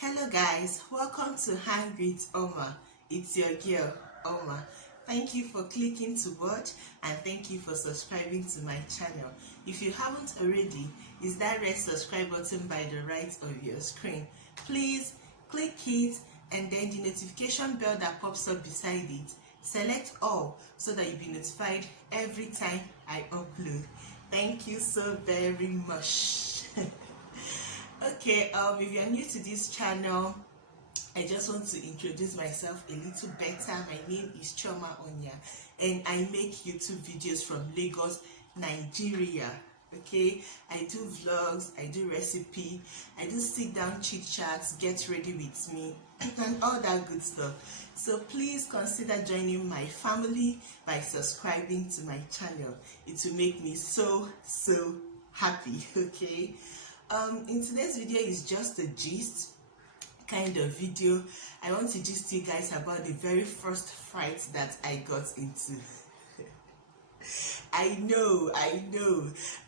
Hello guys, welcome to Hang with Oma. It's your girl Oma. Thank you for clicking to watch and thank you for subscribing to my channel. If you haven't already, is that red subscribe button by the right of your screen. Please click it and then the notification bell that pops up beside it. Select all so that you'll be notified every time I upload. Thank you so very much. Okay, if you're new to this channel, I just want to introduce myself a little better. My name is Choma Onya and I make YouTube videos from Lagos, Nigeria. Okay, I do vlogs, I do recipe, I do sit down chit chats, get ready with me and all that good stuff. So please consider joining my family by subscribing to my channel. It will make me so happy. Okay, in today's video is just a gist kind of video. I want to gist you guys about the very first fight that I got into. I know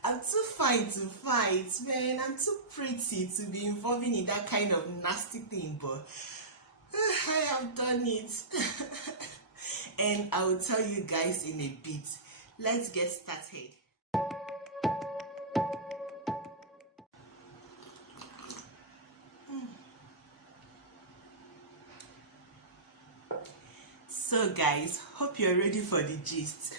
I'm too fine to fight, man. I'm too pretty to be involving in that kind of nasty thing, but I have done it. And I will tell you guys in a bit. Let's get started. So guys, hope you're ready for the gist.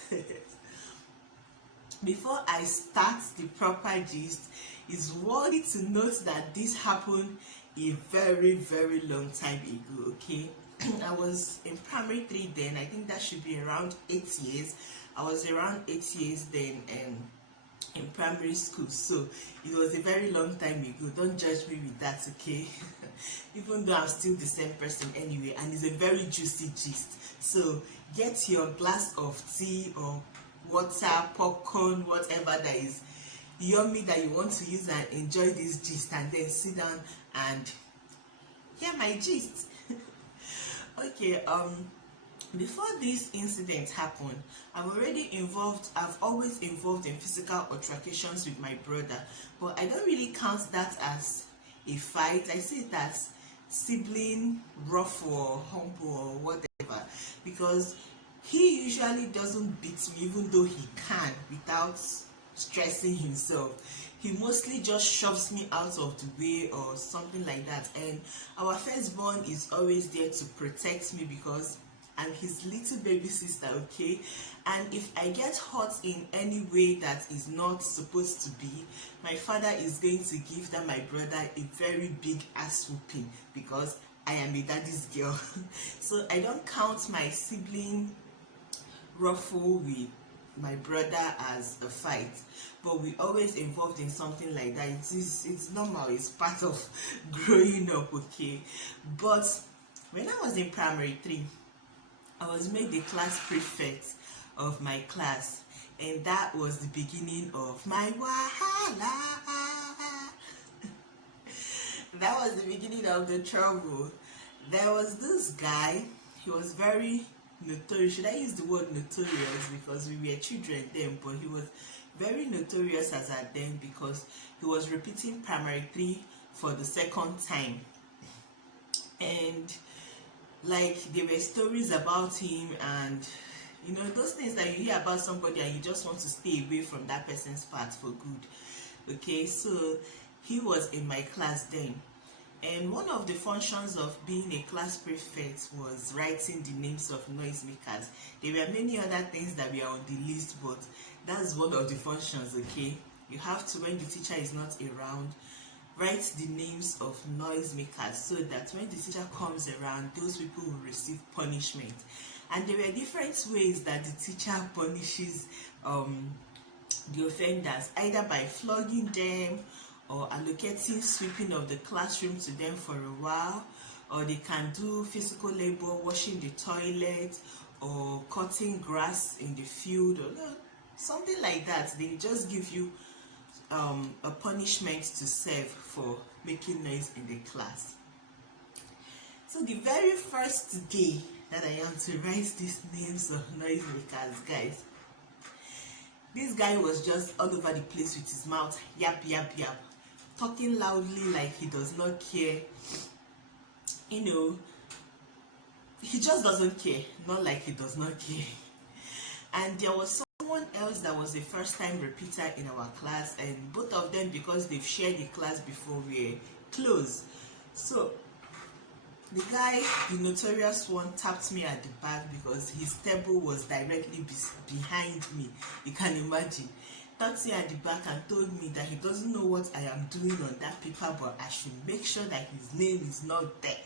Before I start the proper gist, it's worthy to note that this happened a very long time ago. Okay, I was in primary 3 then. I think that should be around 8 years. I was around 8 years then in primary school, so it was a very long time ago. Don't judge me with that, okay? Even though I'm still the same person anyway, and it's a very juicy gist. So get your glass of tea or water, popcorn, whatever that is yummy that you want to use and enjoy this gist, and then sit down and hear my gist. Okay, before this incident happened, I've always involved in physical altercations with my brother, but I don't really count that as a fight. I see it as sibling rough or humble or whatever, because he usually doesn't beat me even though he can without stressing himself. He mostly just shoves me out of the way or something like that, and our firstborn is always there to protect me because I'm his little baby sister, okay? And if I get hurt in any way that is not supposed to be, my father is going to give that my brother a very big ass whooping because I am a daddy's girl. So I don't count my sibling ruffle with my brother as a fight, but we always involved in something like that. It's normal, it's part of growing up, okay? But when I was in primary 3, I was made the class prefect of my class, and that was the beginning of my wahala. That was the beginning of the trouble. There was this guy, he was very notorious. Should I use the word notorious because we were children then, but he was very notorious as at then because he was repeating primary 3 for the second time. And like, there were stories about him, and you know, those things that you hear about somebody and you just want to stay away from that person's path for good. Okay, so he was in my class then, and one of the functions of being a class prefect was writing the names of noisemakers. There were many other things that were on the list, but that's one of the functions. Okay, you have to, when the teacher is not around, write the names of noisemakers so that when the teacher comes around, those people will receive punishment. And there were different ways that the teacher punishes the offenders, either by flogging them or allocating sweeping of the classroom to them for a while, or they can do physical labor, washing the toilet or cutting grass in the field or something like that. They just give you a punishment to serve for making noise in the class. So the very first day that I am to write these names of noisemakers, guys, this guy was just all over the place with his mouth, yap, talking loudly like he does not care you know, he just doesn't care. Not like he does not care. And there was someone else that was a first time repeater in our class, and both of them, because they've shared the class before, were close. So the guy, the notorious one, tapped me at the back because his table was directly behind me. You can imagine. Tapped me at the back and told me that he doesn't know what I am doing on that paper, but I should make sure that his name is not there.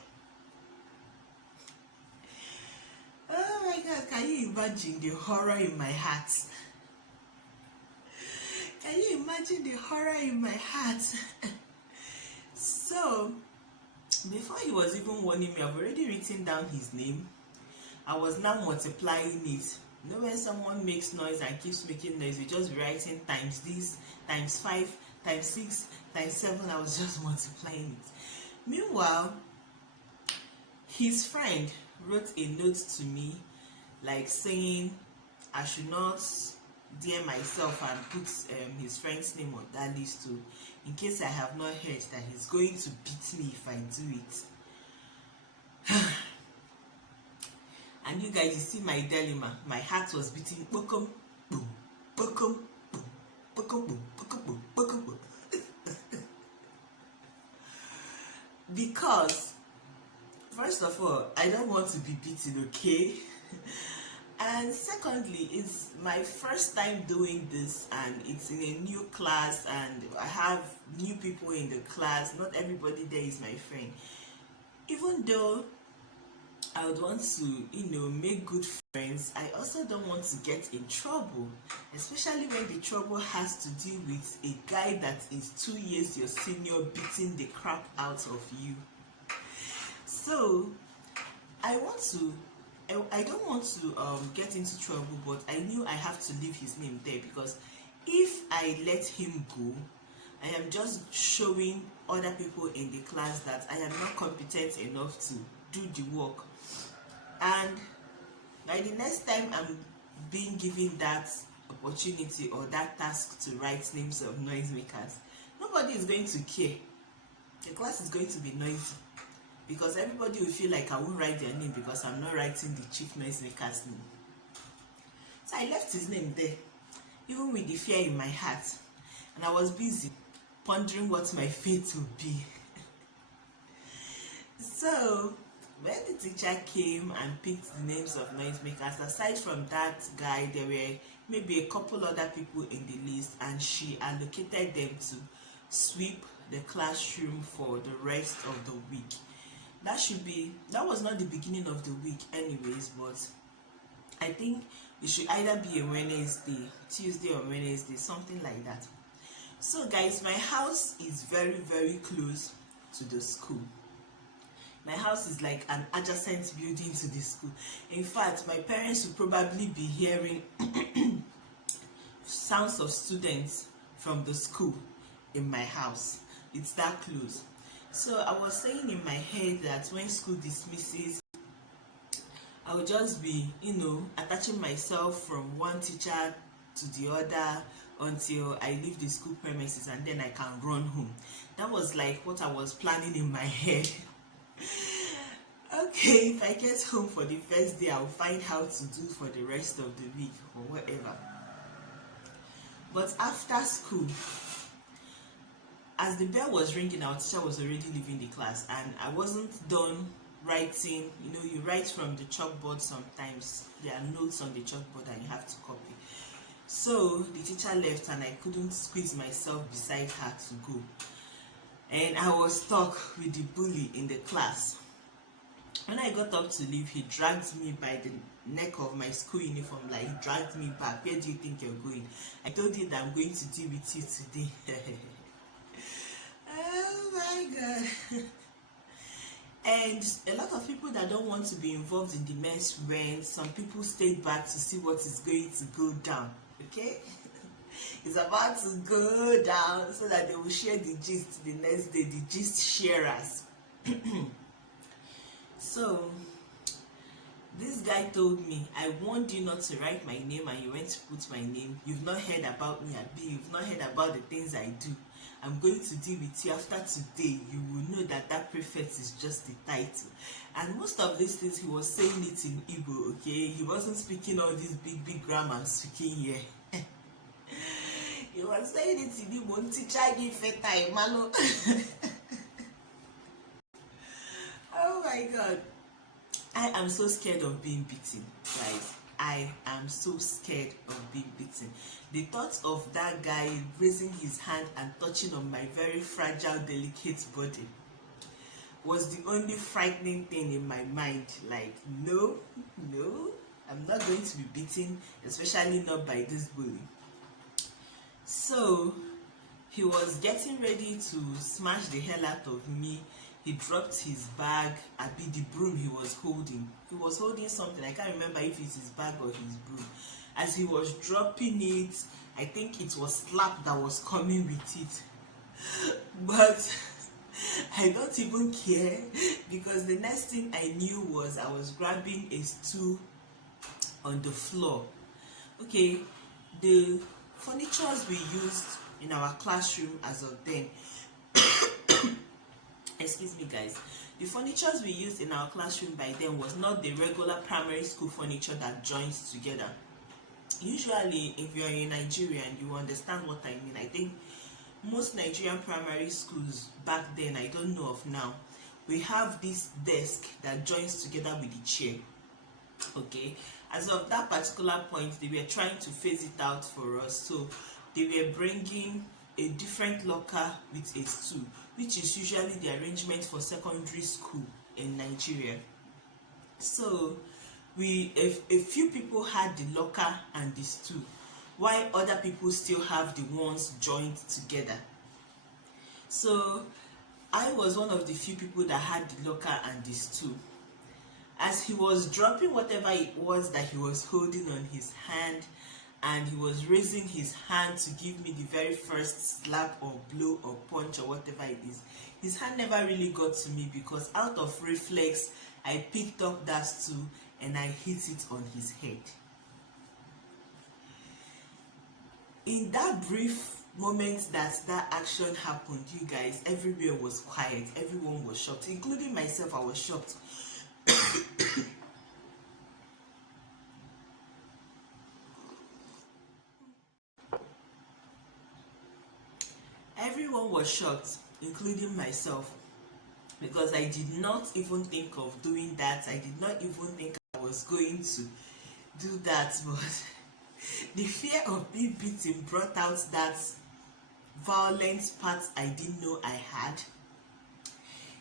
Oh my God, can you imagine the horror in my heart? Can you imagine the horror in my heart? So, before he was even warning me, I've already written down his name. I was now multiplying it. You know, when someone makes noise and keeps making noise, you just be writing times this, times 5, times 6, times 7. I was just multiplying it. Meanwhile, his friend wrote a note to me, like saying I should not dare myself and put his friend's name on that list too, in case I have not heard that he's going to beat me if I do it. And you guys, you see my dilemma. My heart was beating boom, boom, boom, boom, boom, boom, boom. Because first of all, I don't want to be beaten, okay? And secondly, it's my first time doing this, and it's in a new class, and I have new people in the class. Not everybody there is my friend. Even though I would want to, make good friends, I also don't want to get in trouble, especially when the trouble has to deal with a guy that is 2 years your senior beating the crap out of you. So I don't want to get into trouble, but I knew I have to leave his name there, because if I let him go, I am just showing other people in the class that I am not competent enough to do the work. And by the next time I'm being given that opportunity or that task to write names of noisemakers, nobody is going to care. The class is going to be noisy, because everybody will feel like I won't write their name because I'm not writing the chief noisemaker's name. So I left his name there, even with the fear in my heart, and I was busy pondering what my fate would be. So when the teacher came and picked the names of noisemakers, aside from that guy, there were maybe a couple other people in the list, and she allocated them to sweep the classroom for the rest of the week. That was not the beginning of the week anyways, but I think it should either be a Wednesday, Tuesday or Wednesday, something like that. So guys, my house is very, very close to the school. My house is like an adjacent building to the school. In fact, my parents will probably be hearing sounds of students from the school in my house. It's that close. So I was saying in my head that when school dismisses, I will just be, attaching myself from one teacher to the other until I leave the school premises, and then I can run home. That was like what I was planning in my head. Okay, if I get home for the first day, I'll find how to do for the rest of the week or whatever. But after school, as the bell was ringing, our teacher was already leaving the class, and I wasn't done writing. You write from the chalkboard sometimes. There are notes on the chalkboard and you have to copy. So the teacher left, and I couldn't squeeze myself beside her to go. And I was stuck with the bully in the class. When I got up to leave, he dragged me by the neck of my school uniform, like he dragged me back. Where do you think you're going? I told you that I'm going to deal with you today. Oh my God. And a lot of people that don't want to be involved in the mess went. Some people stayed back to see what is going to go down. Okay? It's about to go down, so that they will share the gist the next day, the gist sharers. So this guy told me, I warned you not to write my name and you went to put my name. You've not heard about me, Abi. You've not heard about the things I do. I'm going to deal with you. After today, you will know that that prefect is just the title. And most of these things, he was saying it in Igbo, okay? He wasn't speaking all these big grammar I'm speaking here. He was saying it in Igbo. Teacher give feta malo. Oh my God. I am so scared of being beaten, guys. I am so scared of being beaten. The thought of that guy raising his hand and touching on my very fragile, delicate body was the only frightening thing in my mind. Like, no, I'm not going to be beaten, especially not by this bully. So he was getting ready to smash the hell out of me. He dropped his bag, the broom he was holding. He was holding something. I can't remember if it's his bag or his broom. As he was dropping it, I think it was slap that was coming with it. But I don't even care, because the next thing I knew was I was grabbing a stool on the floor. Okay, the furnitures we used in our classroom as of then, excuse me guys, the furnitures we used in our classroom by then was not the regular primary school furniture that joins together. Usually, if you're a Nigerian, you understand what I mean. I think most Nigerian primary schools back then, I don't know of now, we have this desk that joins together with the chair. Okay, as of that particular point, they were trying to phase it out for us, so they were bringing a different locker with a stool, which is usually the arrangement for secondary school in Nigeria. So a few people had the locker and the stool, while other people still have the ones joined together. So I was one of the few people that had the locker and the stool. As he was dropping whatever it was that he was holding on his hand, and he was raising his hand to give me the very first slap or blow or punch or whatever it is, his hand never really got to me, because out of reflex, I picked up that stool and I hit it on his head. In that brief moment that action happened, you guys, everywhere was quiet. Everyone was shocked, including myself. I was shocked. Everyone was shocked, including myself, because I did not even think of doing that. I did not even think I was going to do that, but the fear of being beaten brought out that violent part I didn't know I had.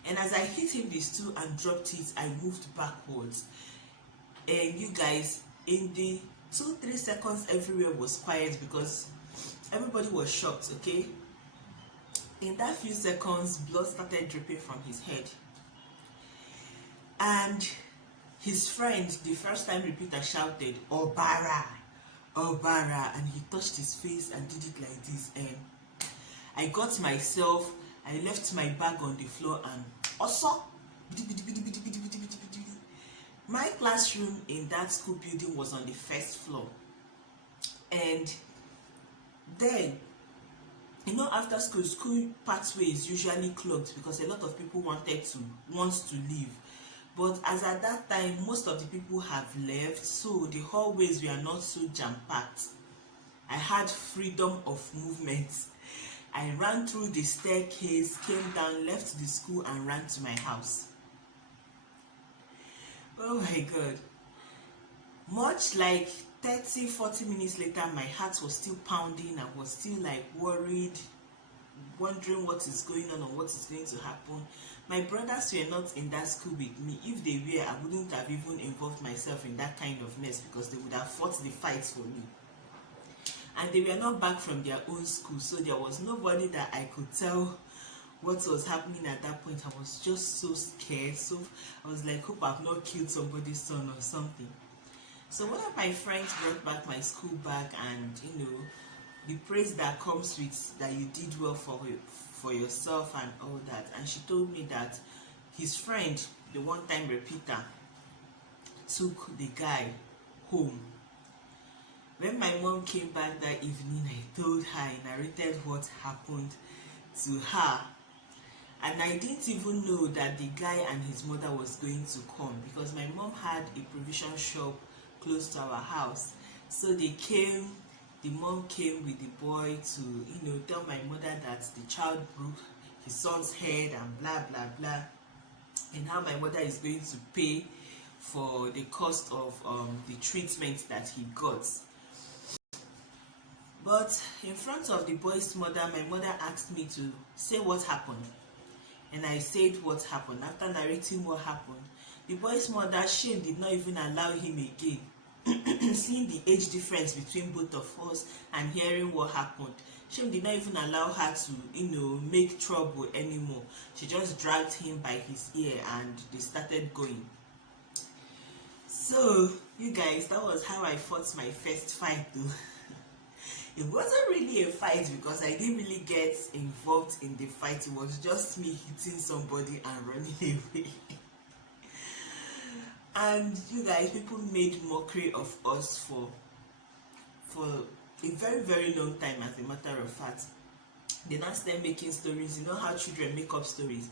And as I hit him the stool and dropped it, I moved backwards. And you guys, in the 2-3 seconds, everywhere was quiet because everybody was shocked, okay? In that few seconds, blood started dripping from his head. And his friend, the first time repeater, shouted, "Obara, Obara," and he touched his face and did it like this. And I got myself, I left my bag on the floor, and also, my classroom in that school building was on the first floor. And then, you know, after school pathway is usually clogged because a lot of people want to leave. But as at that time, most of the people have left, so the hallways were not so jam-packed. I had freedom of movement. I ran through the staircase, came down, left the school, and ran to my house. Oh my God. Much like 30-40 minutes later, my heart was still pounding. I was still like worried, wondering what is going on or what is going to happen. My brothers were not in that school with me. If they were, I wouldn't have even involved myself in that kind of mess because they would have fought the fights for me. And they were not back from their own school, so there was nobody that I could tell what was happening at that point. I was just so scared. So I was like, hope I've not killed somebody's son or something. So one of my friends brought back my school bag, and you know, the praise that comes with that you did well for yourself and all that. And she told me that his friend, the one-time repeater, took the guy home. When my mom came back that evening, I told her, I narrated what happened to her. And I didn't even know that the guy and his mother was going to come, because my mom had a provision shop close to our house. So they came, the mom came with the boy to, tell my mother that the child broke his son's head and blah blah blah, and how my mother is going to pay for the cost of the treatment that he got. But in front of the boy's mother, my mother asked me to say what happened. And I said what happened. After narrating what happened, the boy's mother, she did not even allow him again. Seeing the age difference between both of us and hearing what happened, she did not even allow her to, make trouble anymore. She just dragged him by his ear and they started going. So, you guys, that was how I fought my first fight though. It wasn't really a fight because I didn't really get involved in the fight. It was just me hitting somebody and running away. And you guys, people made mockery of us for a very, very long time, as a matter of fact. They now started making stories. You know how children make up stories?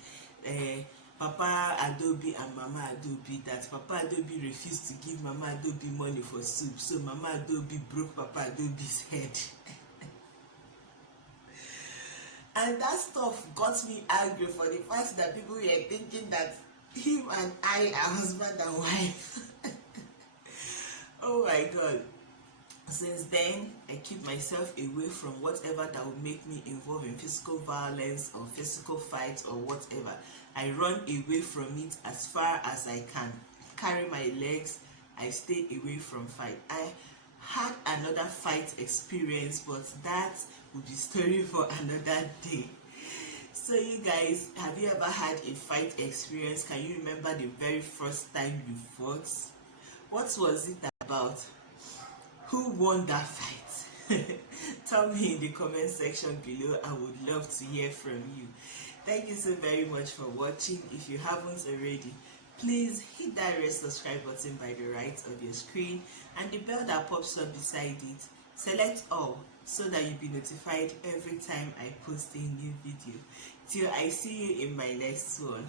Papa Adobe and Mama Adobe, that Papa Adobe refused to give Mama Adobe money for soup, so Mama Adobe broke Papa Adobe's head. And that stuff got me angry, for the fact that people were thinking that him and I are husband and wife. Oh my God. Since then, I keep myself away from whatever that would make me involved in physical violence or physical fights or whatever. I run away from it as far as I can. Carry my legs, I stay away from fight. I had another fight experience, but that would be story for another day. So you guys, have you ever had a fight experience? Can you remember the very first time you fought? What was it about? Who won that fight? Tell me in the comment section below. I would love to hear from you. Thank you so very much for watching. If you haven't already, please hit that red subscribe button by the right of your screen and the bell that pops up beside it. Select all so that you'll be notified every time I post a new video. Till I see you in my next one.